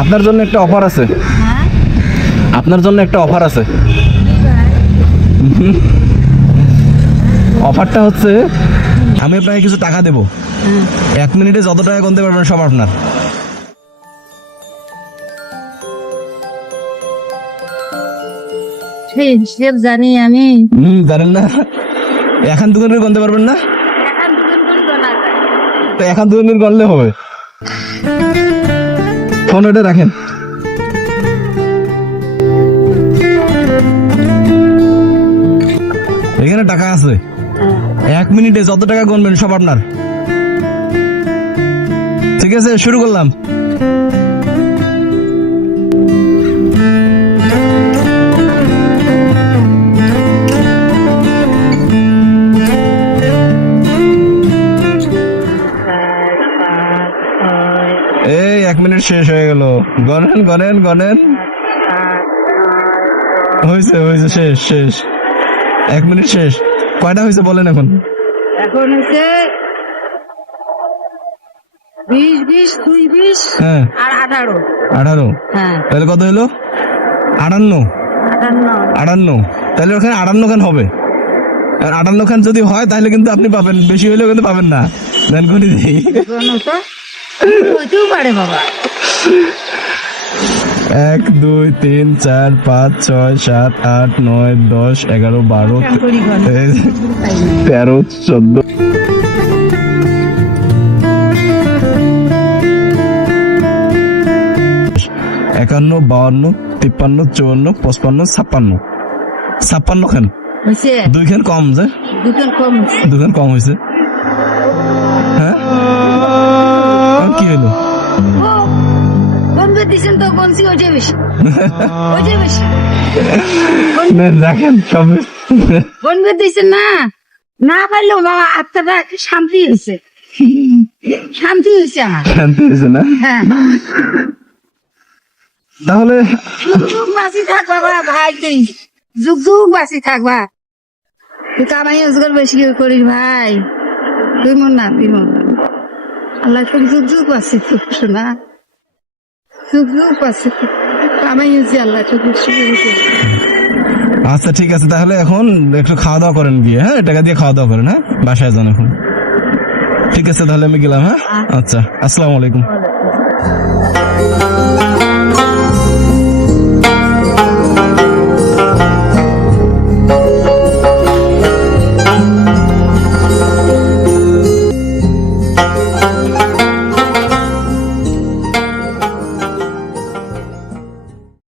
আপনার জন্য একটা অফার আছে, আপনার জন্য একটা অফার আছে। অফারটা হচ্ছে আমি আপনাকে কিছু টাকা দেবো, 1 মিনিটে যত টাকা গুনতে পারবেন সব আপনার। হিসেব জানি আমি। জানেন না? এখন 2 মিনিট গুনতে পারবেন না? তো এখন 2 মিনিট গুনলে হবে। ফোন ওটা রাখেন। এখানে টাকা আছে, 1 মিনিটে যত টাকা গুনবেন সব আপনার। ঠিক আছে, শুরু করলাম। এই 1 মিনিট শেষ হয়ে গেল। গনেন গনেন গনেন। হয়েছে হয়েছে, শেষ শেষ। 1 মিনিট শেষ। কয়টা হয়েছে বলেন এখন? এখন হচ্ছে 20, 20, 2, 20 হ্যাঁ, আর 18। 18। হ্যাঁ, তাহলে কত হলো? 58। 58। 58। তাহলে ওখানে 58 খান হবে। আর 58 খান যদি হয় তাহলে কিন্তু আপনি পাবেন, বেশি হইলেও কিন্তু পাবেন না। দেন কোনি দিই। হইতেও পারে বাবা। 1 2 3 4 5 6 7 8 9 10 11 12 13 14। 51 52 53 54 55 56 খান। হয়েছে 2 খান কম যে, দুজন কম হয়েছে। 2 খান কম হয়েছে। হ্যাঁ, আর কি হলো? বন্ধু দিচ্ছেন তো কমছি, ওইটাই বেশি, ওইটাই বেশি। রাখেন সব। বন্ধু দিচ্ছেন না, না পারলেও বাবা আত্মাটা একটু শান্তি হয়েছে, শান্তি হয়েছে আমার। শান্তি হয়েছে না? হ্যাঁ, তাহলে যুগ যুগ বাঁচি থাক বাবা ভাই, তুই যুগ যুগ বাঁচি থাক বা। তুই কামাই রোজগার বেশি করে করিস ভাই, তুই মন না, তুই মন না। আল্লাহ তোর যুগ যুগ বাঁচি তুই শোনা, যুগ যুগ বাঁচি কামাই হয়েছে আল্লাহ তোর বেশি করে। আচ্ছা ঠিক আছে, তাহলে এখন একটু খাওয়া দাওয়া করেন গিয়ে। হ্যাঁ, টাকা দিয়ে খাওয়া দাওয়া করেন। হ্যাঁ, বাসায় যান এখন। ঠিক আছে, তাহলে আমি গেলাম। হ্যাঁ, আচ্ছা, আসসালামু আলাইকুম।